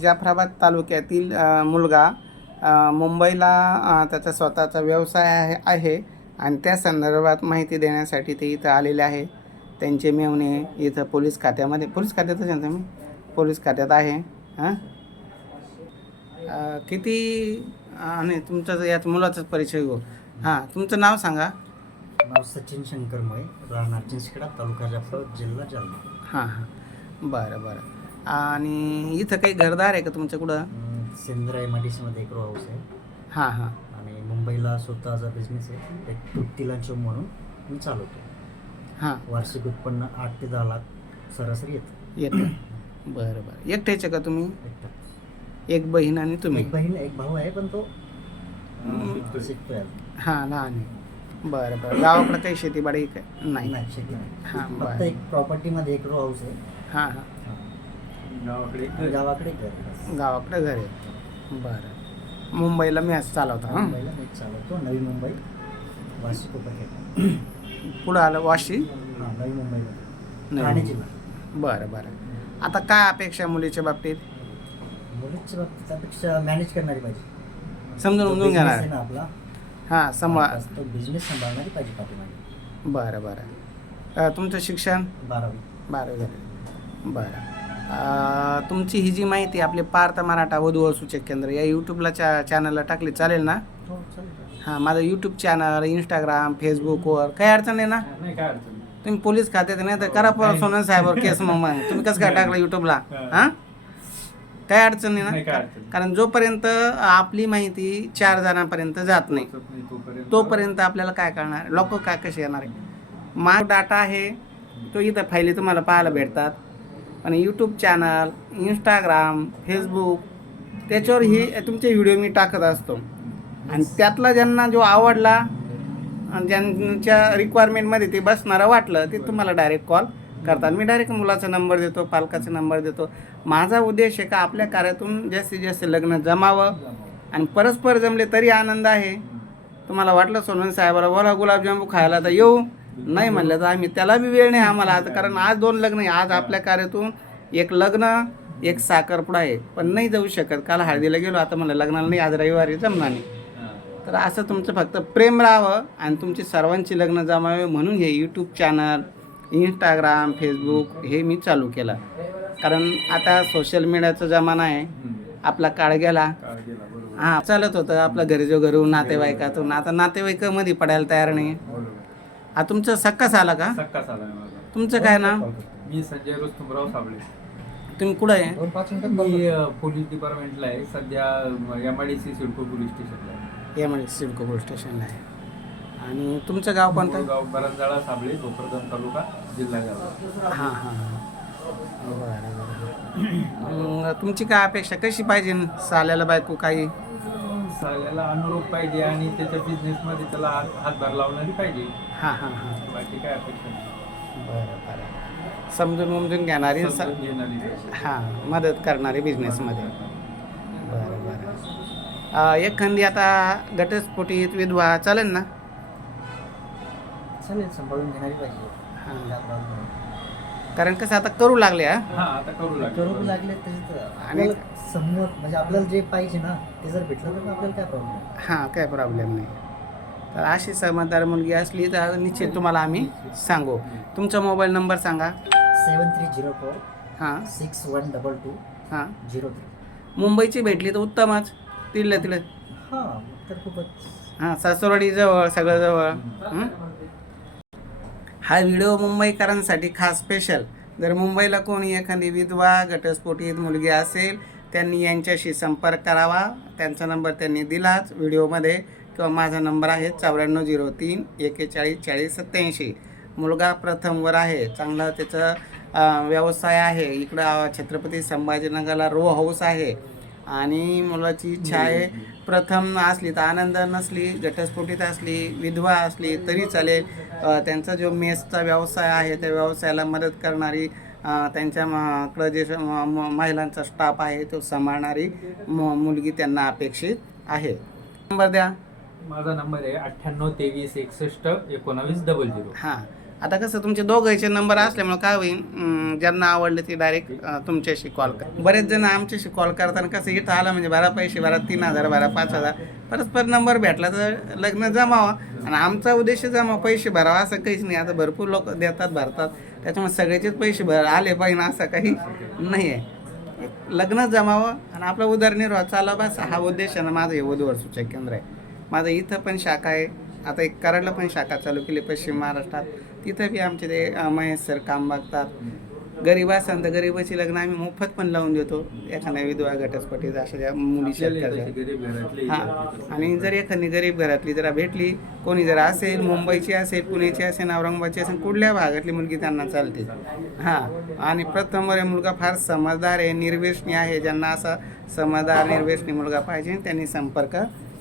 जाफराबाद तालुक्यातील मुलगा मुंबईला त्याचा स्वतःचा व्यवसाय आहे आहे आणि त्या संदर्भात माहिती देण्यासाठी ते इथं आलेले आहे. त्यांचे मेवणे इथं पोलीस खात्यामध्ये पोलीस खात्यातच आहे तुम्ही? पोलीस खात्यात आहे हां? किती आणि तुमचं याच मुलाचाच परिचय घेऊ हां तुमचं नाव सांगा. नाव सचिन शंकरमय राहणार चिंचखेडा तालुका जाफराबाद जिल्हा जालना. हां हां. बरं बरं. आणि इथं काही घरदार आहे का तुमच्या कुठं? सेंद्रा एम आय डी सीमध्ये एक रो हाऊस आहे. हां हां. आणि मुंबईला स्वतःचा बिझनेस आहे. एक तुट्टी लंच म्हणून मी चालवतो. हां. वार्षिक उत्पन्न आठ ते दहा लाख सरासरी येतं. येतं. बरं बरं. एकट्याचे का तुम्ही? एकटा. एक बहीण आणि तुम्ही? एक बहीण एक भाऊ आहे पण तो हम्म. अं, शिकतोय अजून. हां लहान आहे. बरं बरं. गावाकडं काही शेतीबाडी काय? नाही नाही. शेती नाही. हां फक्त बरं. एक प्रॉपर्टीमध्ये एक रो हाऊस आहे. हां हां. गावाकडे गावाकडे घर आहे बस. गावाकडं घर आहे. बरं. मुंबईला मॅच चालवता हां? मुंबईला मी चालवतो नवी मुंबई. वार्षिक उपकेंद्र पुढं आलं वाशी? हां नवी मुंबईला. ठाणे मुंबई. जिल्हा. बरं बरं. आता काय अपेक्षा मुलीच्या बाबतीत? मुलीच्या बाबतीत त्यापेक्षा मॅनेज करणारी पाहिजे. समजून तो उमजून business घेणार आहे ना आपला. हां सांभाळ. तो बिझनेस सांभाळणारी पाहिजे पाठीमागे. बरं बरं. अ, तुमचं शिक्षण? बारावी. बारावी झाले. बरं. तुमची ही जी माहिती आपले पार्थ मराठा वधू सूचक केंद्र या यूट्यूबला चा चॅनलला टाकली चालेल ना? हो चालेल. हां माझं यूट्यूब चॅनल इंस्टाग्राम फेसबुकवर काही अडचण नाही ना. तुम्ही पोलीस खात्यात नाही तर करा पण सोनन साहेबवर केस मग मग. तुम्ही कसं काय टाकलं यूट्यूबला हां. काय अडचण नाही ना. कारण जोपर्यंत आपली माहिती चार जणांपर्यंत जात नाही तोपर्यंत आपल्याला काय करणार? लोक काय कसे येणार? आहे माझा डाटा आहे तो इथं फायली तुम्हाला पाहायला भेटतात. पण यूट्यूब चॅनल इंस्टाग्राम फेसबुक त्याच्यावर ही तुमचे व्हिडिओ मी टाकत असतो. आणि त्यातला ज्यांना जो आवडला आणि ज्यांच्या रिक्वायरमेंटमध्ये ते बसणारं वाटलं ते तुम्हाला डायरेक्ट कॉल करतात. मी डायरेक्ट मुलाचा नंबर देतो पालकाचा नंबर देतो. माझा उद्देश आहे का आपल्या कार्यातून जास्तीत जास्त लग्न जमावं आणि परस्पर जमले तरी आनंद आहे. तुम्हाला वाटलं सोनवणे साहेबाला बोला गुलाबजामू खायला तर येऊ. नाही म्हणलं तर आम्ही त्याला बी वेळ नाही आम्हाला आता कारण आज दोन लग्न आहे. आज आपल्या कार्यातून एक लग्न एक साखरपुडा आहे. पण नाही जाऊ शकत. काल हळदीला गेलो आता मला लग्नाला नाही आज रविवारी जमणार नाही. तर असं तुमचं फक्त प्रेम राहावं आणि तुमची सर्वांची लग्न जमावे म्हणून हे यूट्यूब चॅनल इंस्टाग्राम फेसबुक हे मी चालू केलं. कारण आता सोशल मीडियाचा जमाना आहे. आपला काळ गेला. हां चालत होतं आपलं घरी जो घरून नातेवाईकातून. आता नातेवाईकामध्ये पडायला तयार नाही. हा तुमचं सक्कास आला का? सक्काच आलाय माझा. तुमचं काय नाव? मी संजय रुस्तुमराव साबळे. तुम्ही कुठं आहे? दोन पाच मिनिटात मी अ, पोलीस डिपार्टमेंटला आहे. सध्या M I D C CIDCO police स्टेशनला आहे. एम सिडको पोलीस स्टेशनला आहे. आणि तुमचं गाव कोणतं? गाव बराचजाळा साबळे भोकरदन तालुका जिल्हा जळगाव हां हां हां. बरं बरं मग तुमची काय अपेक्षा? कशी पाहिजे साल्याला बायको काही? साल्याला अनुरूप पाहिजे आणि त्याच्या बिझनेसमध्ये त्याला हात- हातभार लावणारी पाहिजे. हां हां हां. बाकी काय अपेक्षा नाही. बरं बरं. समजून उमजून घेणारी स- समजून घेणारी. हां मदत करणारी बिझनेसमध्ये बरं बरं. अं, एखादी आता घटस्फोटीत विधवा चालेल ना? चालेल सांभाळून घेणारी पाहिजे. हां. कारण कसं आता करू लागले हा? हा आता करू लागेल. करू लागले आणि- आपल्याला समोर म्हणजे आपल्याला जे पाहिजे ना ते जर भेटलं तर आपल्याला काय प्रॉब्लेम हां काय प्रॉब्लेम नाही. तर अशी समजदार मुलगी असली तर निश्चित तुम्हाला आम्ही सांगू. तुमचा मोबाईल नंबर सांगा. सेवन थ्री झिरो फोर हां. सिक्स वन डबल टू हां. Zero three. मुंबईची भेटली तर उत्तमच. तिथलं तिथलं. हां तर खूपच. हां जवळ सगळं जवळ? हा? व्हिडिओ मुंबईकरांसाठी खास स्पेशल जर मुंबईला कोणी एखादी विधवा घटस्फोटीत मुलगी असेल त्यांनी यांच्याशी संपर्क करावा. त्यांचा नंबर त्यांनी दिलाच. व्हिडिओमध्ये किंवा माझा नंबर आहे चौऱ्याण्णव झिरो तीन एकेचाळीस चाळीस सत्याऐंशी मुलगा प्रथमवर आहे. चांगला त्याचं व्यवसाय आहे. इकडं छत्रपती संभाजीनगरला रो हाऊस आहे. आणि मुलाची इच्छा आहे प्रथम असली तर आनंद नसली घटस्फोटीत असली विधवा असली तरी चालेल. त्यांचा जो मेसचा व्यवसाय आहे त्या व्यवसायाला मदत करणारी त्यांच्या म- कडं जे म- महिलांचा स्टाफ आहे तो सांभाळणारी मुलगी त्यांना अपेक्षित आहे. नंबर द्या. माझा नंबर आहे अठ्ठ्याण्णव तेवीस एकसष्ट एकोणावीस डबल झिरो हां. आता कसं तुमचे दोघांचे नंबर असल्यामुळे काय होईल? अं, ज्यांना आवडले ते डायरेक्ट तुमच्याशी कॉल कर. बरेच जण आमच्याशी कॉल करताना कसं इथं आलं म्हणजे बारा पैसे बारा तीन हजार बारा पाच हजार. परस्पर नंबर भेटला तर लग्न जमावा. आणि आमचा उद्देश जमा पैसे भरावा असं काहीच नाही. आता भरपूर लोक देतात भरतात. त्याच्यामुळे सगळ्याचेच पैसे भर आले पाहिजे असं काही नाही आहे लग्न जमावं आणि आपला उदरनिर्वाह चालावा बस हा उद्देश आहे ना माझं हे वधूवर सूचक केंद्र आहे. माझं इथं पण शाखा आहे. आता एक कराडला पण शाखा चालू केली पश्चिम महाराष्ट्रात. तिथं बी आमचे ते महेश सर काम बघतात. गरीब असेल तर गरीबाची लग्न आम्ही मोफत पण लावून देतो. एखाद्या विधवा घटस्फटीचा अशा ज्या मुली शेतकऱ्या. हां. आणि जर एखादी गरीब घरातली जरा भेटली कोणी जर असेल मुंबईची असेल पुण्याची असेल औरंगाबादची असेल कुठल्या भागातली मुलगी त्यांना चालते? हां. आणि प्रथम वर मुलगा फार समजदार आहे निर्वेशनी आहे. ज्यांना असा समजदार निर्वेशनी मुलगा पाहिजे त्यांनी संपर्क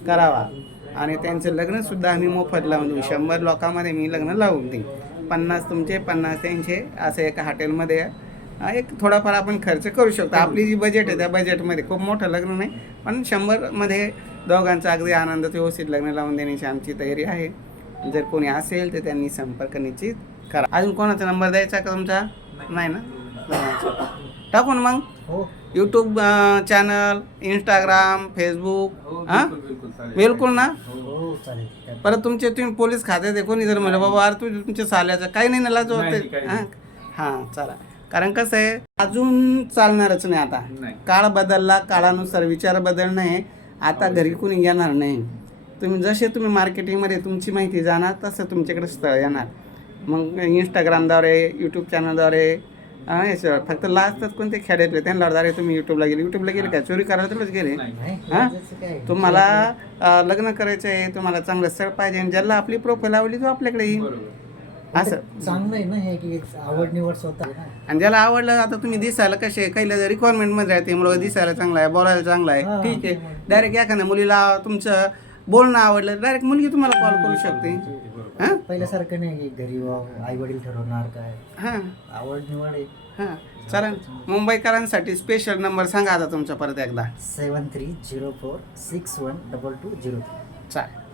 करावा. आणि त्यांचं लग्नसुद्धा आम्ही मोफत लावून देऊ. शंभर लोकांमध्ये मी लग्न लावून देईन. पन्नास तुमचे पन्नास त्यांचे असं एका हॉटेलमध्ये एक थोडाफार आपण खर्च करू शकतो. आपली जी बजेट आहे त्या बजेटमध्ये खूप मोठं लग्न नाही पण शंभरमध्ये दोघांचा अगदी आनंदात व्यवस्थित लग्न लावून देण्याची आमची तयारी आहे. जर कोणी असेल तर त्यांनी संपर्क निश्चित करा. अजून कोणाचा नंबर द्यायचा का तुमचा? नाही ना? टाकून मग? हो. यूट्यूब चॅनल इंस्टाग्राम फेसबुक हो, हां? बिलकुल बिलकुल चालेल. बिलकुल ना? हो चालेल काय परत तुमचे तुम्ही पोलीस खात्यात आहे कोणी जर म्हणलं बाबा अरे तू तुमच्या साल्याचं काही नाही ना लाज नाही, काही हां? नाही. हां चला. कारण कसं आहे अजून चालणारच नाही आता. नाही. काळ बदलला काळानुसार विचार बदलणं आहे. आता घरी कुणी येणार नाही. तुम्ही जसे तुम्ही मार्केटिंगमध्ये तुमची माहिती जाणार तसं तुमच्याकडे स्थळ येणार. मग इंस्टाग्रामद्वारे यूट्यूब चॅनलद्वारे हां, याच्यावर फक्त लास्टच कोणते खेड्यातले त्यांच्याद्वारे तुम्ही यूट्यूबला गेले. यूट्यूबला गेले का चोरी करायला तेवढंच गेले? हा? काय. तुम्हाला लग्न करायचं आहे तुम्हाला चांगलं स्थळ पाहिजे आणि ज्याला आपली प्रोफाईल आवडली तो आपल्याकडे येईल असं. चांगलं आहे ना हे की आवड निवड स्वतः आहे ना. आणि ज्याला आवडलं आता तुम्ही दिसायला कसे काही रिक्वायरमेंटमध्ये राहते मुलगा दिसायला चांगला आहे बोलायला चांगला आहे. हा. ठीक आहे. डायरेक्ट एखाद्या मुलीला तुमचं बोलणं आवडलं डायरेक्ट मुलगी तुम्हाला कॉल करू शकते. हां? पहिल्यासारखं नाही घरी आई वडील ठरवणार काय? हां. आवड निवड आहे. हां. चालेल मुंबईकरांसाठी स्पेशल नंबर सांगा आता तुमचा परत एकदा. Seven three zero four six one double two zero चालेल.